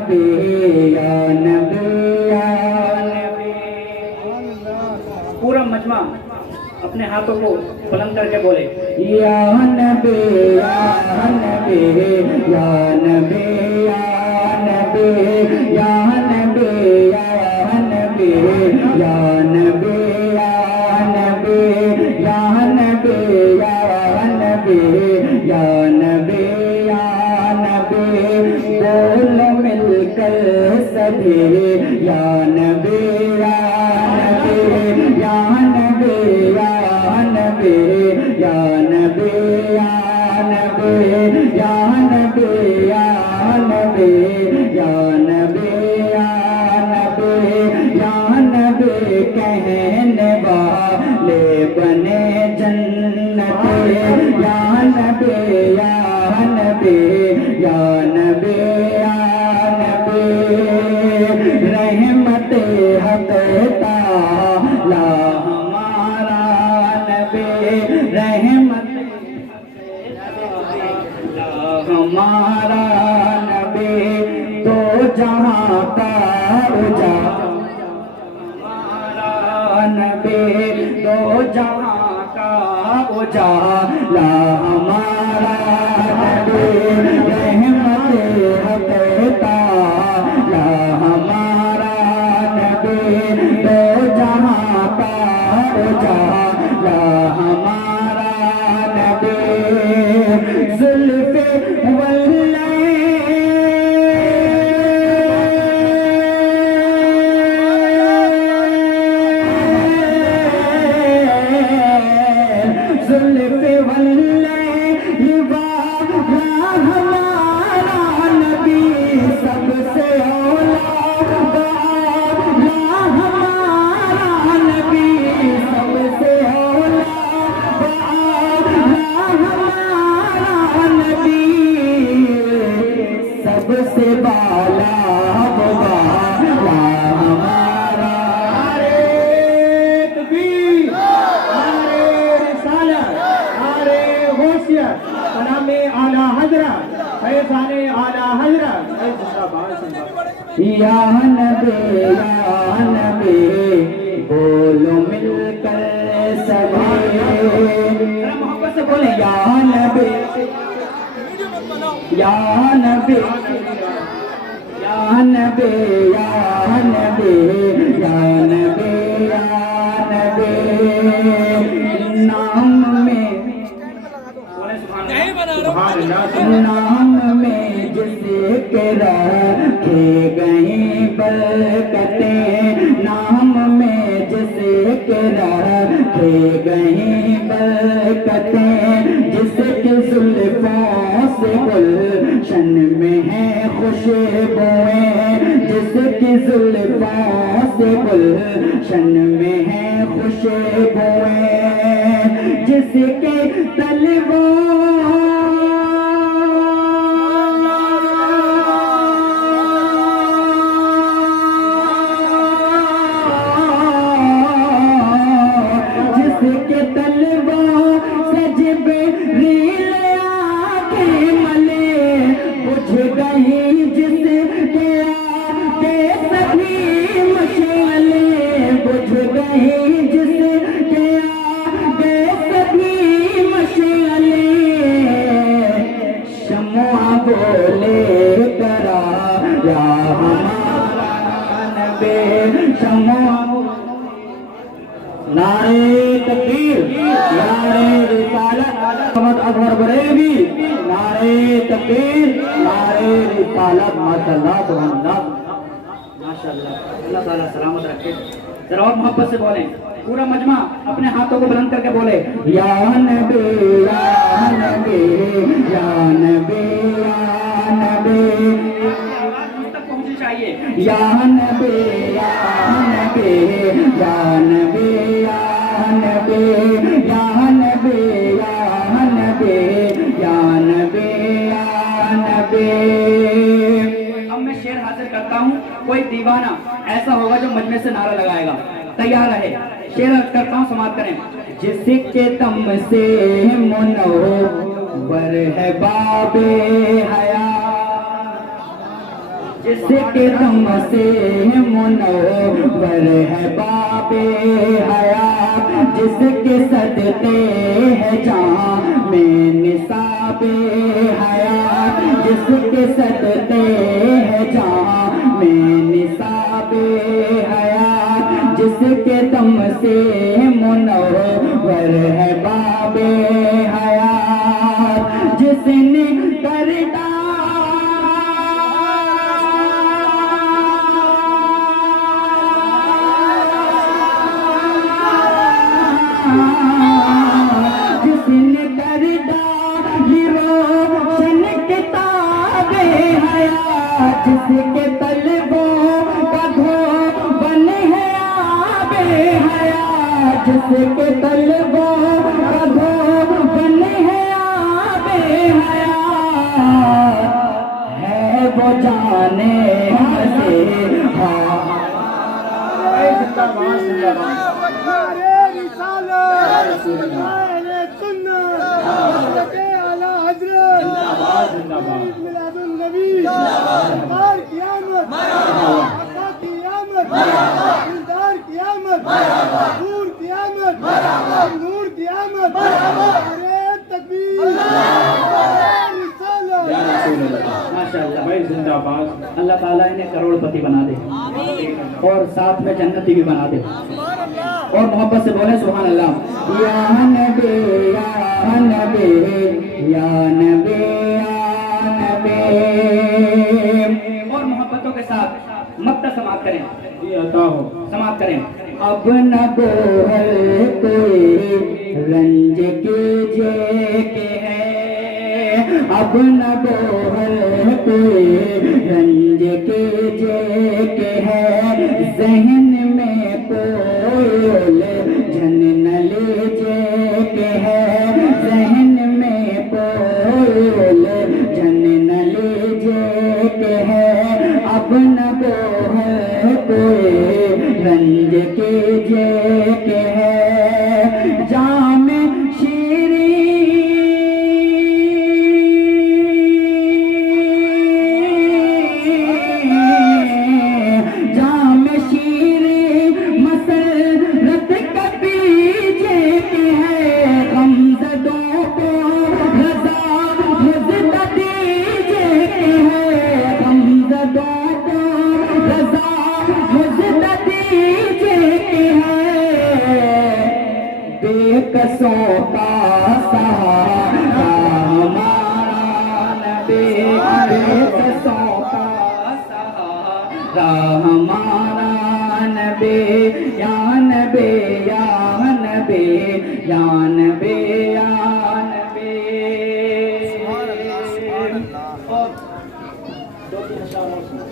نبی یا نبی یا نبی. پورا مجمع اپنے ہاتھوں کو بلند کر کے بولے یا نبی یا نبی یا نبی یا نبی یا نبی یا نبی یا نبی یا نبی یا نبی یا نبی یا نبی یا نبی بول مل کر سبھی یا نبی یا نبی یا نبی یا نبی یا نبی یا نبی یا نبی یا نبی یا نبی یا نبی یا نبی کہنے والے بنے جنت یا نبی یا نبی یا نبی یا نبی رحمت حق تعالی ہمارا نبی رحمت ہمارا نبی تو جہاں کا ہمارا نبی تو جہاں کا اجالا ہمارا نبی رحمت حق تعالی ہمارا نبی تو جہاں کا اجالا ہمارا نبی زلف سے بالا بالا ہمارا تکبیر نعرہ رسالت نعرہ غوثیت بنام اعلی حضرت فیضان اعلی حضرت یا نبی یا نبی بولو مل کر سبھی محبت سے بولیں یا نبی یا نبی یا نبی یا نبی یا نبی یا نبی نام میں نام میں جس کے رکھے گئیں برکتیں نام میں جس کے رکھے گئیں برکتیں جس کے زلفوں سے گلشن میں ہیں خوشبوئیں جس کی زلفوں سے گلشن میں ہیں خوشبوئیں جس کے طلبوں جس کے طلبوں سے جبریل آنکھیں ملے بجھ گئی جس کے آگے سبھی مشعلے بجھ گئی جس کے آگے سبھی مشعلے شمع بولے کرا یا ہمارا نبی شمع نعرہ تکبیر نعرہ رسالت محمد اکبر بریلوی نعرہ تکبیر نعرہ رسالت ماشاءاللہ ماشاءاللہ اللہ تعالیٰ سلامت رکھے. ذرا اور محبت سے بولیں پورا مجمع اپنے ہاتھوں کو بلند کر کے بولے یا نبی یا نبی یا نبی یا نبی تک پہنچنی چاہیے یا نبی یا نبی یا نبی یا نبی یا نبی یا نبی یا نبی یا نبی. اب میں شعر حاضر کرتا ہوں. کوئی دیوانہ ایسا ہوگا جو مجمع سے نعرہ لگائے گا. تیار رہے. شعر کرتا ہوں سماعت کریں. جس کے دم سے منور ہے باب حیات جس کے دم سے منور ہے باب حیات، جس کے صدقے ہے جہاں میں نصاب حیات، جس کے صدقے ہے جہاں میں نصاب حیات، جس کے دم سے منور ہے باب حیات، جس نے کر جس نے کر ڈالی روشن کتاب حیات، جس کے طلبوں کا دھوبن ہے آب حیات، جس کے طلبوں کا دھوبن ہے آب حیات، ہے وہ جانے مسیحا اللہ تعالیٰ انہیں کروڑ پتی بنا دے اور ساتھ میں جنتی بھی بنا دے، اور محبت سے بولے سبحان اللہ۔ یا نبی یا نبی یا نبی یا نبی، اور محبتوں کے ساتھ مقطع سماعت کریں، سماعت کریں۔ اب نہ گوہر کوئی رنج کیجے کہ ہے، اب نہ گوہر کوئی رنج کیجے کہ ہے، ذہن میں پول جن نہ لیجے کہ ہے، ذہن میں پول جن نہ لیجے کہ ہے، اب نہ گوہر کوئی رنج کیجے کہ ہے، جام شیریں جام شیریں مسرت کا پیجے کہ ہے، غمزدوں کو رضا مزدہ دیجے کہ ہے، غمزدوں کو رضا مزدہ دیجے کہ ہے، بے قصوں کا سہارا ہمارا نبی، بے قصوں کا سہارا ہمارا نبی، یا نبی یا نبی یا نبی یا نبی۔ اور دو تین اشعار اور سنو۔